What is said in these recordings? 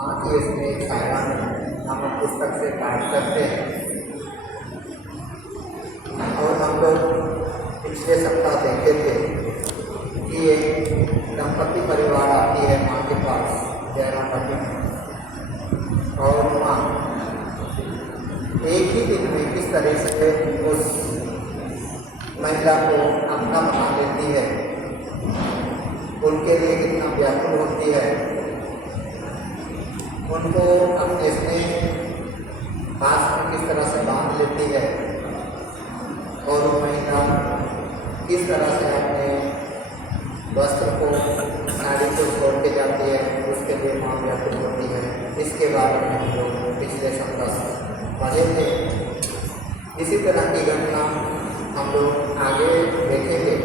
माँ की स्नेह छाया नामक पुस्तक से पाठ करते हैं। और हम लोग पिछले सप्ताह देखे थे कि एक दंपति परिवार आती है माँ के पास जयरामपट्टी में, और माँ एक ही दिन में किस तरह से उस महिला को अपना बना लेती है, उनके लिए कितना व्याकुल होती है, उनको अपने स्नेह पास में किस तरह से बांध लेती है, और वो महिला किस तरह से अपने वस्त्र को साड़ी को छोड़ के जाती है, उसके लिए माँ व्याकुल होती है। इसके बारे में हम लोग पिछले सप्ताह पढ़े थे। इसी तरह की घटना हम लोग आगे देखेंगे।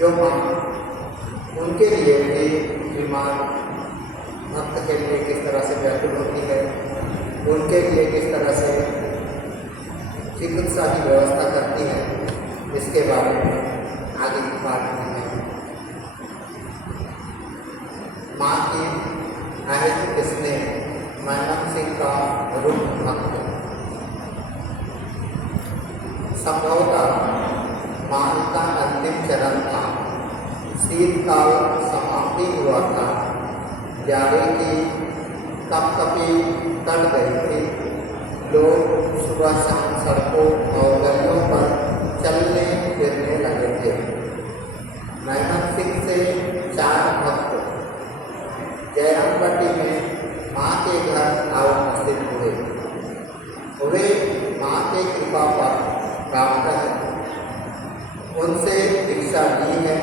जो माँ उनके लिए भी बीमार भक्त के लिए किस तरह से व्याकुल होती है, उनके लिए किस तरह से चिकित्सा की व्यवस्था करती है, इसके बारे में आगे की बात में माँ की आहित स्नेह मैनम सिंह का रूप भक्त। संभवतः माँ का अंतिम चरण था, शीतकाल समाप्ति हुआ था, जाड़े की कपकपी कट गई थी। लोग सुबह शाम सड़कों और गलियों पर चलने फिरने लगे थे। मैनम सिंह से 4 भक्त जयरामपट्टी में माँ के घर आओ उपस्थित हुए। वे माँ के कृपा पर प्राप्त है, उनसे दीक्षा ली है।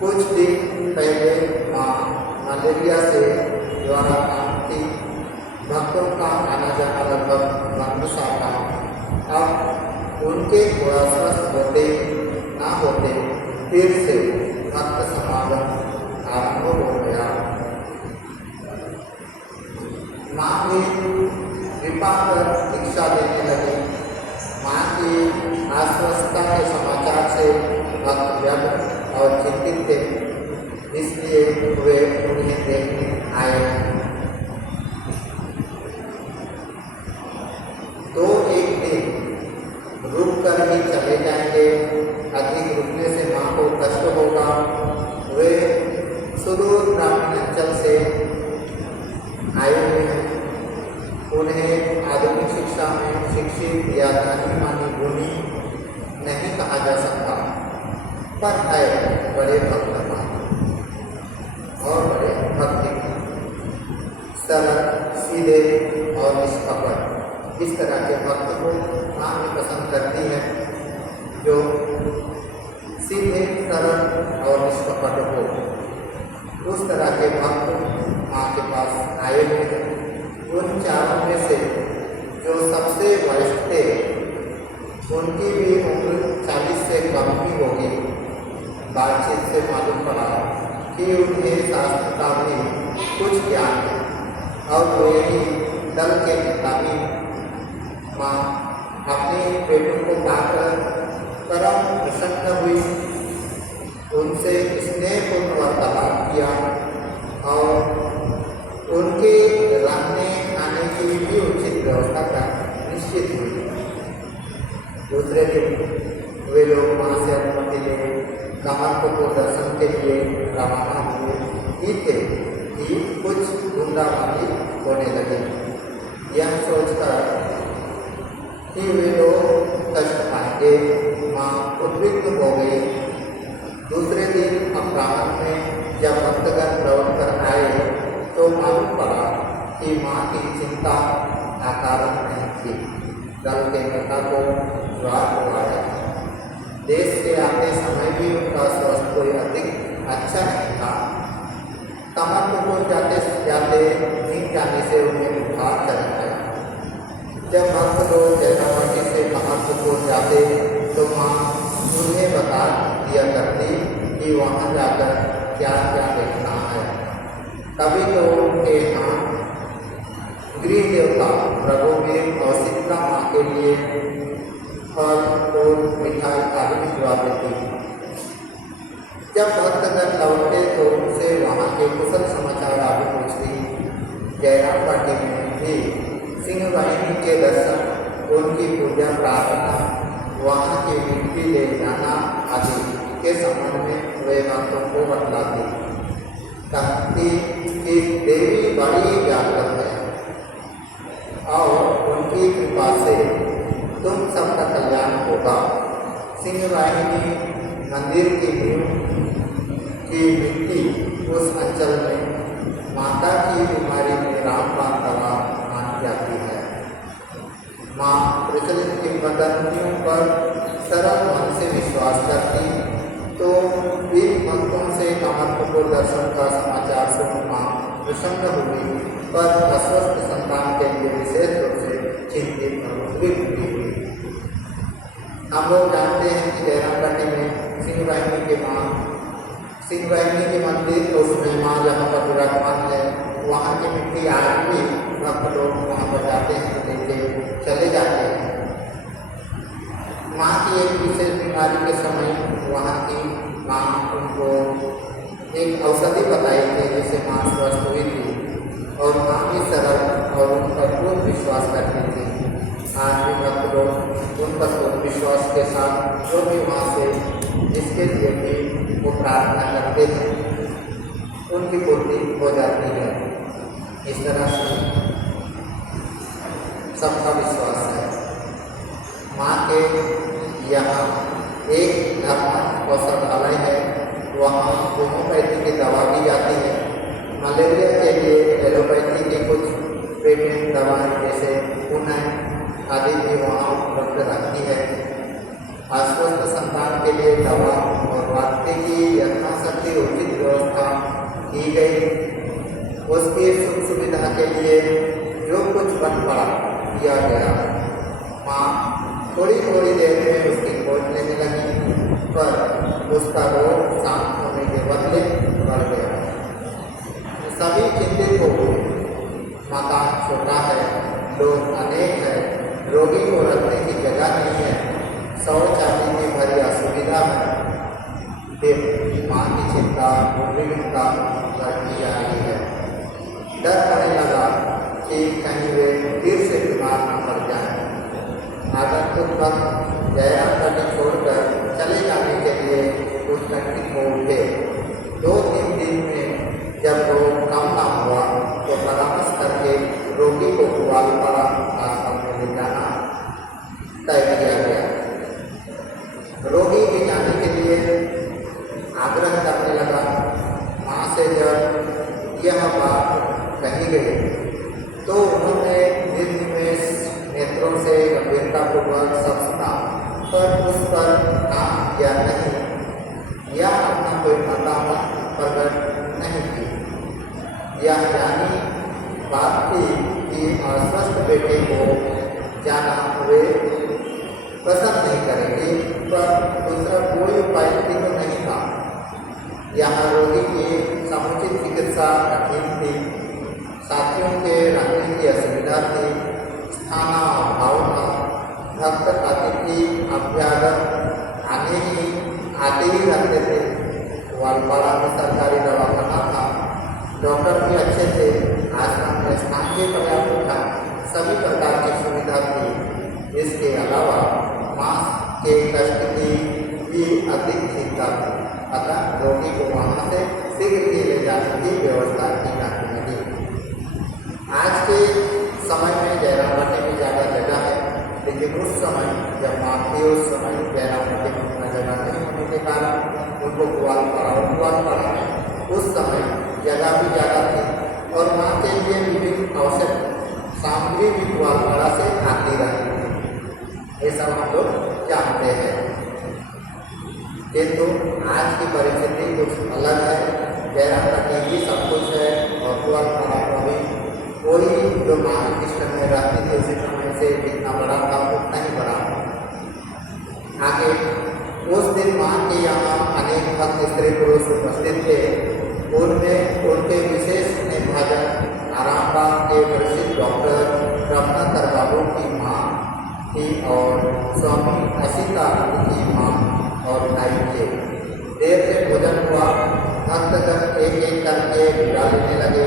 कुछ दिन पहले माँ मलेरिया से द्वारा थी, भक्तों का आना जाना लगभग बंद सा था। अब उनके थोड़ा स्वस्थ होते ना होते फिर से भक्त समागम आरंभ हो गया। माँ भी कृपा कर दीक्षा देने लगी। माँ की आश्वस्तता के समाचार से भक्त व्यग्र और चिंतित थे, इसलिए वे उन्हें देखने आए। तो एक दिन रुक कर ही चले जाएंगे, अधिक रुकने से माँ को कष्ट होगा। वे सुदूर ग्रामीण अंचल से आए हुए हैं, उन्हें आधुनिक शिक्षा में शिक्षित या जानी मानी गुणी नहीं कहा जा सकता, पर है बड़े भक्त और बड़े भक्ति, सरल सीधे और निष्कपट। इस तरह के भक्त को माँ भी पसंद करती है, जो सीधे सरल और निष्कपट हो। उस तरह के भक्त माँ के पास आए हुए हैं। उन 4 में से जो सबसे वरिष्ठ थे, उनकी भी उम्र 40 से कम ही होगी। बातचीत से मालूम पड़ा कि उन्हें शास्त्र का भी कुछ ज्ञान है, और वो यही दल के नेता भी। माँ अपने बेटों को पाकर परम प्रसन्न हुई, उनसे स्नेहपूर्ण वार्तालाप किया और उनके रहने खाने की भी उचित व्यवस्था का निश्चित हुई। दूसरे दिन वे लोग माँ से अनुमति ले कमल को दर्शन के लिए रवाना हुए ही थे कि कुछ बूंदाबांदी होने लगी। यह सोचकर कि वे लोग कष्ट पाएंगे, माँ उद्विग्न हो गई। दूसरे दिन अपराह्न में जब भक्तगण लौट कर आए तो मालूम पड़ा कि माँ की चिंता अकारण नहीं थी। दल के नेता को ज्वार हो आया। देश से आते समय भी उनका स्वास्थ्य कोई अधिक अच्छा नहीं था। कमलपुर जाते जाते नींद जाने से उन्हें बुखार चढ़ गया। जब भक्त लोग जयरामपट्टी से कमलपुर जाते तो माँ उन्हें बता दिया करती कि वहाँ जाकर क्या क्या देखना है। कभी तो उनके यहाँ गृह देवता रघुवीर और सीता माँ के लिए फल फूल मिठाई आदि भिजवा देती। जब भक्तगण लौटे तो उनसे वहाँ के कुशल समाचार आदि पूछती। जयराम पार्टी में भी सिंह वाहिनी के दर्शन, उनकी पूजा प्रार्थना, वहाँ की मिट्टी ले जाना आदि के संबंध में वे भक्तों को बतलाती, कहती कि देवी बड़ी जागृत है और उनकी कृपा से तुम सबका कल्याण होगा। सिंह वाहिनी मंदिर की नींव की मिट्टी उस अंचल में माता की बीमारी में रामबाण दवा मानी जाती है। माँ प्रचलित किंवदंतियों पर सरल मन से विश्वास करती, तो इन भक्तों से कामदपुर दर्शन का समाचार सुन माँ प्रसन्न हुई, पर अस्वस्थ संतान के लिए विशेष रूप से चिंतित और उद्विग्न हुई। हम लोग जानते हैं कि जयराम घाटी में सिंह वाहिनी के मंदिर, उसमें माँ जहाँ पर विराजमान है, वहाँ की मिट्टी आज भी भक्त लोग वहाँ पर जाते हैं तो लेके चले जाते हैं। माँ की एक विशेष बीमारी के समय वहाँ की माँ उनको एक औषधि बताई थी, जिससे माँ स्वस्थ हुई थी और माँ भी सरल और उन पर पूर्ण विश्वास करती थी। आज भी भक्त लोग उन पर पूर्ण विश्वास के साथ जो भी वहाँ से जिसके लिए भी वो प्रार्थना करते हैं, उनकी पूर्ति हो जाती है। इस तरह से सबका विश्वास है। माँ के यहाँ एक धर्म औषधालय है, वहाँ होम्योपैथी की दवा दी जाती है। मलेरिया के लिए एलोपैथी की कुछ पेटेंट दवाएं जैसे पुनः आदि भी वहाँ उपलब्ध रहती है। अस्वस्थ संतान के लिए दवा और वाक्य की यथाशक्ति उचित व्यवस्था की गई। उसकी सुख सुविधा के लिए जो कुछ बन पड़ा किया गया। माँ थोड़ी थोड़ी देर में उसकी खोज लेने लगी, पर उसका रोग शांत होने के बदले बढ़ गया। सभी चिंतित हो गए। मकान छोटा है, लोग अनेक है, रोगी को रखने की जगह नहीं है, शौच आदि की भरी असुविधा है। फिर माँ की चिंता उद्विग्नता बढ़ती जा रही है। डर होने लगा कि कहीं वे फिर से बीमार न पड़ जाए। आगंतुक भक्त जयराम घाटी छोड़कर चले जाने के लिए उत्कंठित हो उठे। 2-3 दिन में जब रोग कम न हुआ तो परामर्श करके रोगी को ग्वालपाड़ा आश्रम में ले जाना तय किया गया। रोगी भी जाने के लिए आग्रह करने लगा। माँ से जब यह बात कही गई तो उन्होंने निर्निमेष नेत्रों से गंभीरतापूर्वक सब सुना, पर उस पर काम किया नहीं या अपना कोई मतामत प्रकट नहीं की। यह जानी बात थी कि अस्वस्थ बेटे को जाना वे पसंद नहीं करेंगे, पर दूसरा कोई उपाय भी तो नहीं था। यहाँ रोगी की समुचित चिकित्सा कठिन थी, साथियों के रहने की असुविधा थी, स्थाना अभाव था, भक्त अतिथि अभ्यागत आते ही रहते थे। ग्वालपाड़ा में सरकारी दवाखाना था, डॉक्टर भी अच्छे थे, आश्रम में स्थान भी पर्याप्त था, सभी प्रकार की सुविधा थी। इसके अलावा माँ के कष्ट की भी अधिक चिंता थी, अतः रोगी को वहाँ से शीघ्र ही ले जाने की व्यवस्था की जाने लगी। आज के समय में जयराम घाटी में ज़्यादा जगह है, लेकिन उस समय जब माँ थी उस समय जयराम घाटी में उतना जगह नहीं होने के कारण उनको ग्वालपाड़ा में उस समय जगह भी ज़्यादा थी और माँ के लिए विभिन्न आवश्यक सामग्री भी ग्वालपाड़ा से आती रहती थी। ये सब हम लोग जानते हैं, किंतु आज की परिस्थिति कुछ अलग है। जयराम घाटी ही सब कुछ है और ग्वालपाड़ा को भी कोई जो माँ कृष्ण में रहती थी उसी समय से जितना बड़ा था उतना ही बड़ा। आगे उस दिन माँ के यहाँ अनेक भक्त स्त्री पुरुष उपस्थित थे। उनमें उनके विशेष भाजन आरामबाग के प्रसिद्ध डॉक्टर रत्नाकर बाबू की माँ थी और स्वामी असीतानंद की माँ और भाई थे। देर से भोजन हुआ, भक्तगण एक एक करके विदा लेने लगे।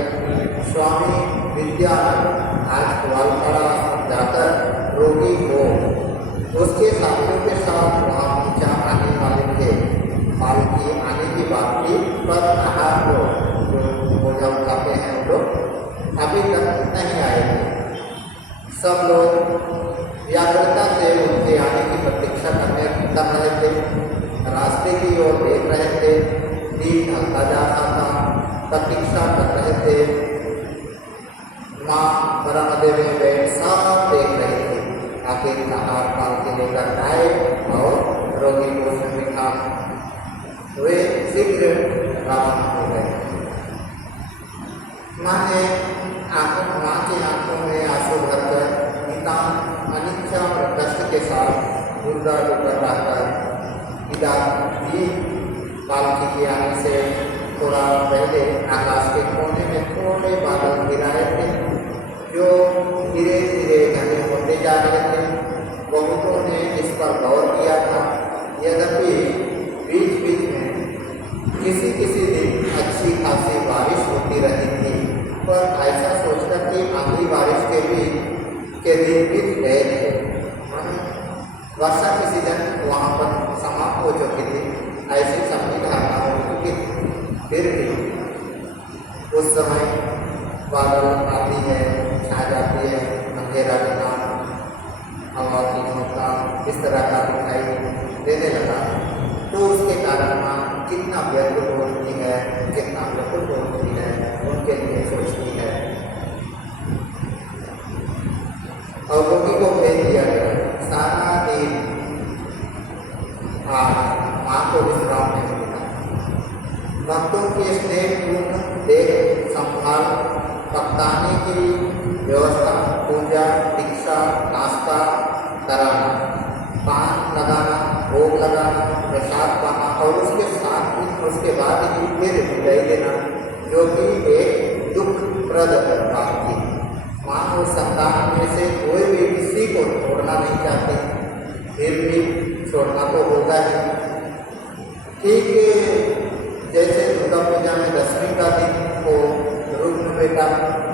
स्वामी विद्यानंद आज ग्वालपाड़ा जाकर रोगी को उसके साथियों के साथ वहाँ पहुँचा आने वाले थे। पालकी आने की बात थी, पर आहार लोग जो भोजन उठाते हैं वो लोग अभी तक नहीं आए थे। सब लोग व्याकुलता से उनके आने की प्रतीक्षा कर रहे थे, रास्ते की ओर देख रहे थे। दिन ढलता जा रहा था, प्रतीक्षा कर रहे थे। माँ बरामदे में बैठ सब देख रहे थे। आखिर आहार पालकी लेकर आए और रोगी को उसमें बिठा वे शीघ्र रवाना हो गए। माँ की आंखों में आंसू भरकर नितांत अनिच्छा और कष्ट के साथ दुर्गा डूकर रहकर विदा दी। पालकी के आने से थोड़ा पहले आकाश के कोने में थोड़े बादल गिराए थे, जो धीरे धीरे घने होते जा रहे थे। बहुतों ने इस पर गौर किया था। यद्यपि बीच बीच में किसी दिन अच्छी खासी बारिश होती रही थी, पर ऐसा सोचकर कि आंधी बारिश के दिन बीत गए थे। वर्षा की सीजन वहाँ पर समाप्त हो चुकी थी, ऐसी सबकी धारणा हो चुकी थी। फिर भी उस समय बादल आती है, छा जाती है, अंधेरा बिना हवा की झोंका इस तरह का दिखाई देने लगा। तो उसके कारण माँ कितना व्याकुल होती है, कितना व्याकुल होती है, उनके लिए सोचती है। और रोगी को भेज दिया गया। सारा दिन माँ को विश्राम नहीं मिला। भक्तों के स्नेहपूर्ण देख संभाल, पकताने की व्यवस्था, पूजा, दीक्षा, नाश्ता कराना, पान लगाना, भोग लगाना, प्रसाद पाना और उसके साथ ही उसके बाद ही फिर विदाई देना, जो कि एक दुखप्रद बात थी। माँ और संतान में से कोई भी किसी को छोड़ना नहीं चाहते, फिर भी छोड़ना तो होगा ही। ठीक जैसे दुर्गा पूजा में दशमी का दिन को रुक्म बेटा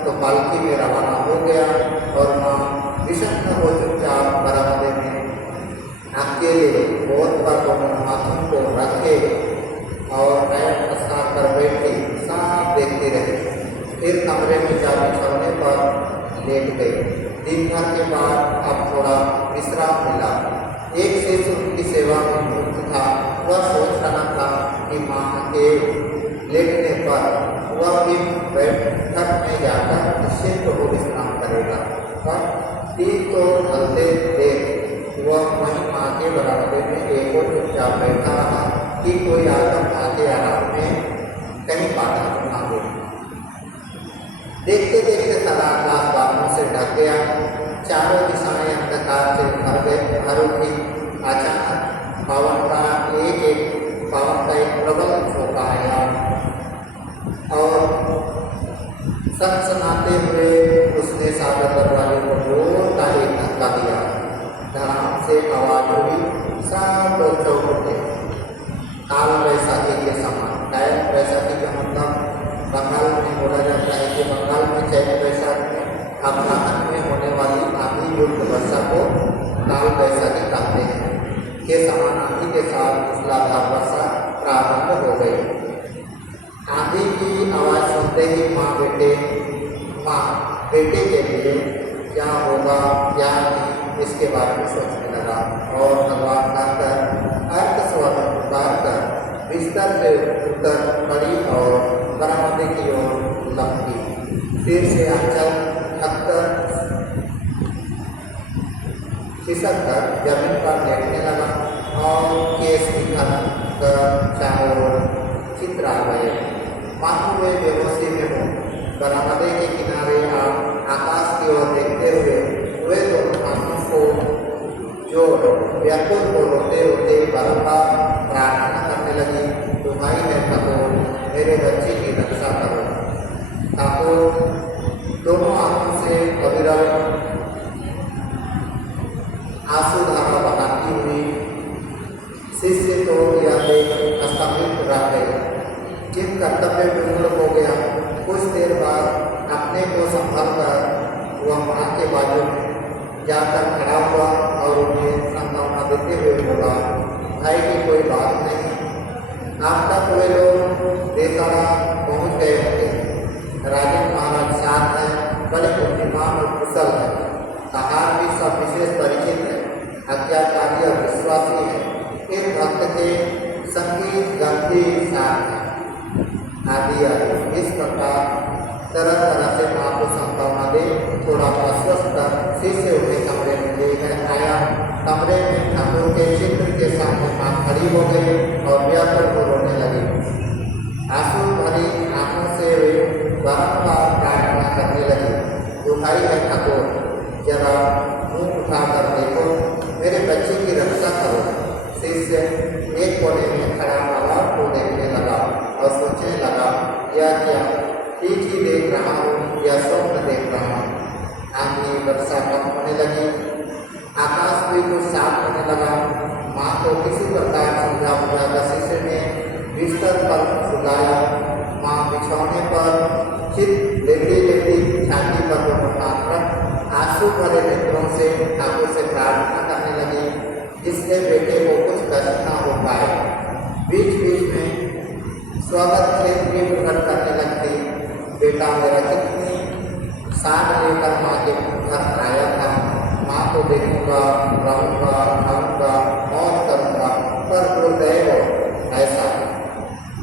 तो पालकी में रवाना हो गया और माँ विषन्न हो चुपचाप बरामदे में अकेले गोद पर दोनों हाथों को रखे और पैर पसार कर बैठी साफ देखती रही। फिर कमरे में जा बिछौने पर लेट गई। दिन भर के बाद अब थोड़ा विश्राम मिला। एक शिष्य उनकी सेवा में मुक्त था। वह सोच रहा था कि माँ के लेटने पर वह भी बैठक में जाकर निश्चिंत हो विश्राम करेगा। पर दिन तो ढलते देख वह वहीं माँ के बरामदे में एक और चुपचाप बैठा रहा कि कोई आकर आके आराम में कहीं बाधा ना हो। देखते देखते सारा आकाश बादलों से ढक गया। चारों दिशाएं अंधकार से भर उठी। अचानक पवन का एक प्रबल झोंका आया और सनसनाते हुए उसने सागर दरवाजे को जोर का एक धक्का दिया। धड़ाम से आवाज हुई, सब लोग चौंक उठे। काल वैसाखी के समान। काल वैसाखी का मतलब बंगाल में बोला जाता है कि बंगाल में चैत वैसाख में अपराहन में होने वाली आंधी युक्त वर्षा को काल वैसाखी कहते हैं। के समान आंधी के साथ मूसलाधार वर्षा प्रारंभ हो गई। आंधी की आवाज़ सुनते ही माँ बेटे के लिए क्या होगा क्या नहीं इसके बारे में सोचने लगा और भगवान कहकर अर्थ स्वर पुकार कर बिस्तर से उतर पड़ी और बरामदे की ओर लपकी। सिर से आंचल ढककर खिसक कर जमीन पर लेटने लगा और केस निकल कर चारों ओर चित्रा गए। मानो वे बेहोशी में हो। बरामदे के किनारे आकाश की ओर देखते हुए वे दोनों हाथों को जोड़ व्याकुल को रोते रोते बारंबार प्रार्थना करने लगी, तुम्हारी है ठाकुर, मेरे बच्चे की रक्षा करो। ठाकुर दोनों आंखों से अविरल आंसू धारा बहाती हुई शिष्य तो यह देख स्तंभित रह गए। जिन कर्तव्य विमूढ़ हो गया, कुछ देर बाद अपने को संभल कर जाकर खड़ा हुआ और उन्हें सांत्वना देते हुए बोला, भाई की कोई बात नहीं, आप तक वे लोग देसाड़ा पहुँच गए होंगे। राजेंद्र महाराज साथ हैं, बड़े बुद्धिमान और कुशल है, कहार भी सब विशेष परिचित है, आज्ञाकारी और विश्वासी है, एक भक्त के संगीत गंभीर साथ है आदि आदि। इस प्रकार तरह तरह से माँ को संभावना दे थोड़ा आश्वस्त कर शिष्य उन्हें कमरे में लेकर आया। कमरे में ठाकुर के चित्र के सामने माँ खड़ी हो गई और व्याकुल को रोने लगी। आंसू भरी आंखों से वे बारंबार प्रार्थना करने लगी, दुहाई है ठाकुर, जरा मुंह उठाकर देखो, मेरे बच्चे की रक्षा करो। शिष्य एक कोने में खड़ा बाबा को देखने लगा और सोचने लगा, यह क्या ठीक ही देख रहा हूँ या स्वप्न देख रहा हूँ। आंधी वर्षा कम होने लगी, आकाश भी कुछ साफ होने लगा। माँ को किसी प्रकार समझा बुझाकर शिष्य ने बिस्तर पर सुलाया। माँ बिछौने पर चित लेटी लेटी छाती पर दोनों हाथ रख आंसू भरे नेत्रों से ठाकुर से प्रार्थना करने लगी, जिससे बेटे को कुछ कष्ट न हो पाए। बीच बीच में स्वागत खेत भी प्रकट करने लगती, बेटा मेरा कितनी साथ लेकर माँ के घर आया था, माँ को देखूंगा, रहूंगा, खाऊंगा, मौज करूंगा, पर गुरुदेव ऐसा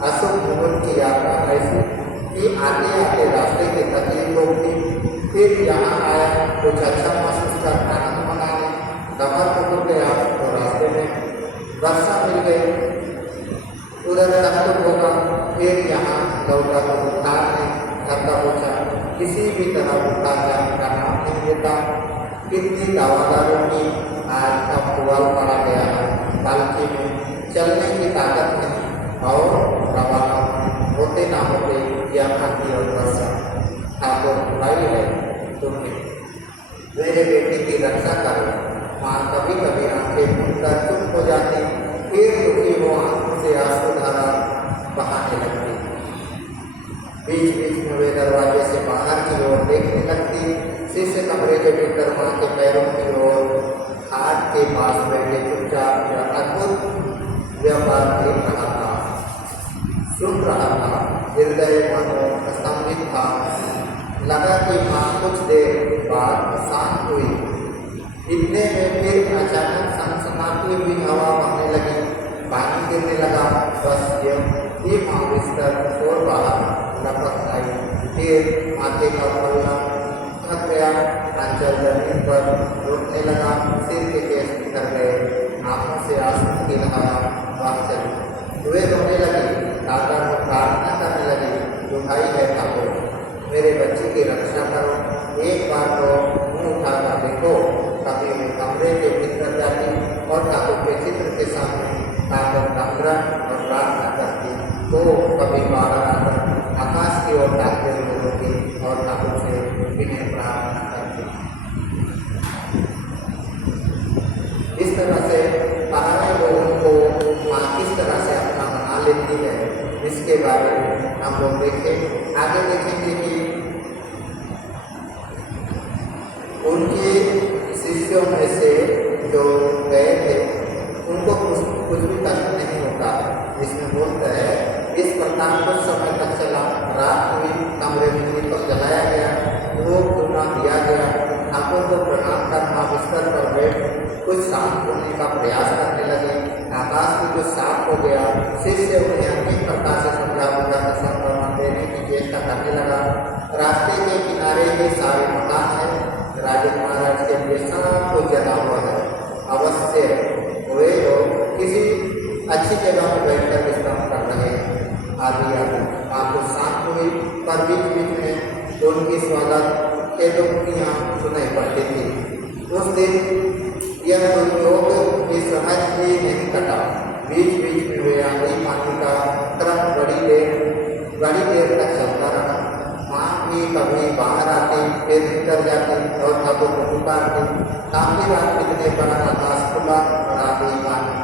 अशुभ मुहूर्त की यात्रा ऐसी कि आते आते रास्ते की तकलीफ होगी। फिर यहाँ आया, कुछ अच्छा महसूस कर आनंद मनाने कमर पकड़ गया तो रास्ते में वर्षा मिल गई, उधर तक होगा। फिर यहाँ लौटा तो बुखार ने घर का पूछा, किसी भी तरह बुखार जाने का नाम नहीं लेता। कितनी दवादारों की आज का पुआल पड़ा गया है, पालकी में चलने की ताकत नहीं और रवाना होते ना होते या आंधी और वर्षा। ठाकुर भाई है तुम्हें, मेरे बेटे की रक्षा करो। माँ कभी कभी आंखें मूंदकर चुप हो जाती, फिर दुखी वो आंखों से आंसू धारा बहाने लगती। बीच बीच में वे दरवाजे से बाहर की ओर देखने लगती। शिष्य कमरे के भीतर माँ के पैरों की ओर हाथ के पास बैठे चुपचाप यह अद्भुत व्यापार देख रहा था, सुन रहा था। हृदय मानो स्तंभित था। लगा कि माँ कुछ देर बाद शांत हुई। इतने में फिर अचानक सनसनाती हुई हवा बहने लगी, पानी गिरने लगा। बस ये माँ बिस्तर छोड़ बाहर लपक आई। फिर माथे का पल्ला थक गया, आंचल जमीन पर रुकने लगा, सिर के केस निकल गए, आंखों से आंसू की धारा बह चली। वे रोने लगे, दादा को प्रार्थना करने लगे, दुहाई है ठाकुर, मेरे बच्चे की रक्षा करो, एक बार तो मुँह उठाकर देखो। कभी मैं कमरे के भीतर जाती और ठाकुर के चित्र के सामने ताकर जागरण और प्रार्थना करती, तो कभी बाहर आकर आकाश की ओर ताकते हुए होगी और ठाकुर से विनय प्रार्थना करती। इस तरह से पहाड़ी लोगों को माँ किस तरह से अपना बना लेती है, इसके बारे में हम लोग देखें। आगे देखेंगे कि उनके शिष्यों में से जो गए थे उनको कुछ भी कष्ट नहीं होता। इसमें बोलता है, इस प्रकार कुछ समय तक चला। रात हुई, कमरे में दीपक जलाया गया, धूप धुना दिया गया। ठाकुर को प्रणाम कर माँ बिस्तर पर बैठ कुछ शांत होने का प्रयास करने लगे। आकाश भी कुछ साफ हो गया। शिष्य उन्हें अनेक प्रकार से समझा बुझाकर सांत्वना देने की चेष्टा करने लगा। रास्ते के किनारे ये सारे मकान है, राजेंद्र महाराज के लिए सब कुछ जला हुआ है। अवश्य वे लोग किसी अच्छी जगह में बैठकर विश्राम कर रहे हैं। आदि आदि आपको शांत हुई, पर बीच बीच में उनकी स्वागत के दुखियाँ सुनाई पड़ती थी। उस दिन यह दुर्योग की समझ ही नहीं कटा। बीच बीच में वे आंधी पानी का क्रम बड़ी देर तक चलता रहा। माँ भी कभी बाहर आती, फिर भीतर जाती और ठाकुर को पुकारती। काफी रात बीतने पर आकाश खुला और आंधी पानी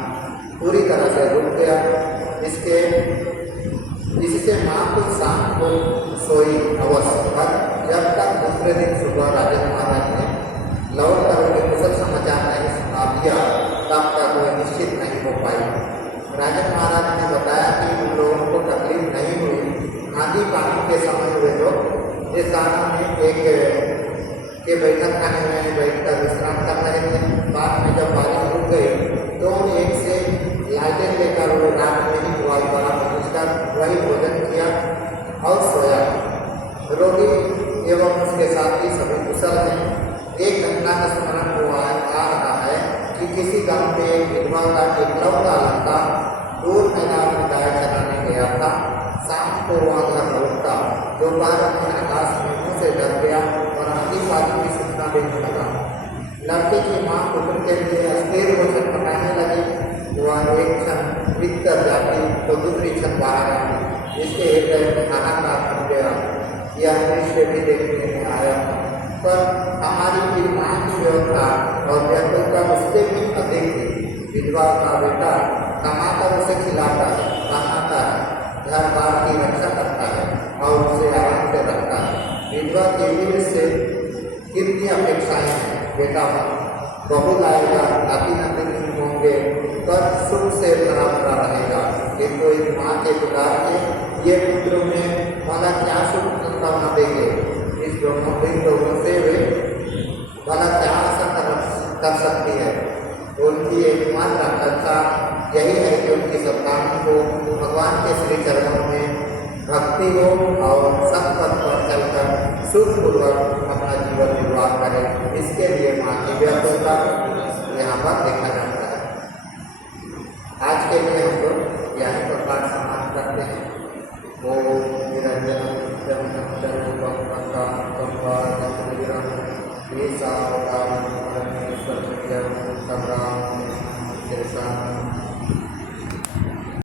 पूरी तरह से रुक गया। इससे माँ कुछ शाम को सोई अवश्य, पर जब तक दूसरे दिन सुबह राजेंद्र महाराज ने लौट कर उन्हें किया तब तक वह निश्चित नहीं हो पाई। राजन महाराज ने बताया कि उन लोगों को तकलीफ नहीं हुई। आंधी पानी के समय वे लोग किसानों ने एक के बैठक खाने में बैठकर विश्राम कर रहे थे। बाद में जब बारिश रुक गई तो एक से लालटेन लेकर वो रात में ही ग्वालपारा पहुंचकर वही भोजन किया और सोया। रोगी एवं उसके साथी सभी कुशल हैं। एक घटना का स्मरण हुआ आ रहा है कि किसी गांव में विधवा का इकलौता लड़का दूर मैदान में गाय चराने गया था। शाम को वह घर लौटता। दोपहर में आकाश में मुँह से डर गया और आंधी पानी की सूचना देने लगा। लड़के की माँ पुत्र के लिए अस्थिर हो छटपटाने लगी। वह एक क्षण बीत कर जाती तो दूसरी क्षण बाहर आती। इसके हृदय में हाहाकार बन गया। यह दृश्य भी देखने में आया पर हमारी माँ की व्यवस्था और व्याकुलता उससे भी अधिक थी। विधवा का बेटा कमाकर उसे खिलाता है, पहनाता है, घर बार की रक्षा करता है और उसे आराम से रखता है। विधवा के वीर से कितनी अपेक्षाएं हैं। बेटा बहू लाएगा, नाती नाती होंगे, पर सुख से भरा भरा रहेगा। किंतु एक माँ के पुकार के ये पुत्र में भला क्या सुख संभावना देंगे। इस दोनों लोगों से वे भला क्या आशा कर सकती है। उनकी एकमात्र आकांक्षा यही है कि उनकी संतानों को भगवान के श्री चरणों में भक्ति हो और सत्पथ पर चलकर सुखपूर्वक अपना जीवन निर्वाह करें। इसके लिए माँ की व्याकुलता यहाँ पर देखा जाता है। आज के लिए हम लोग यहीं पर पाठ समाप्त करते हैं। ओम निरंजन परमेश्वर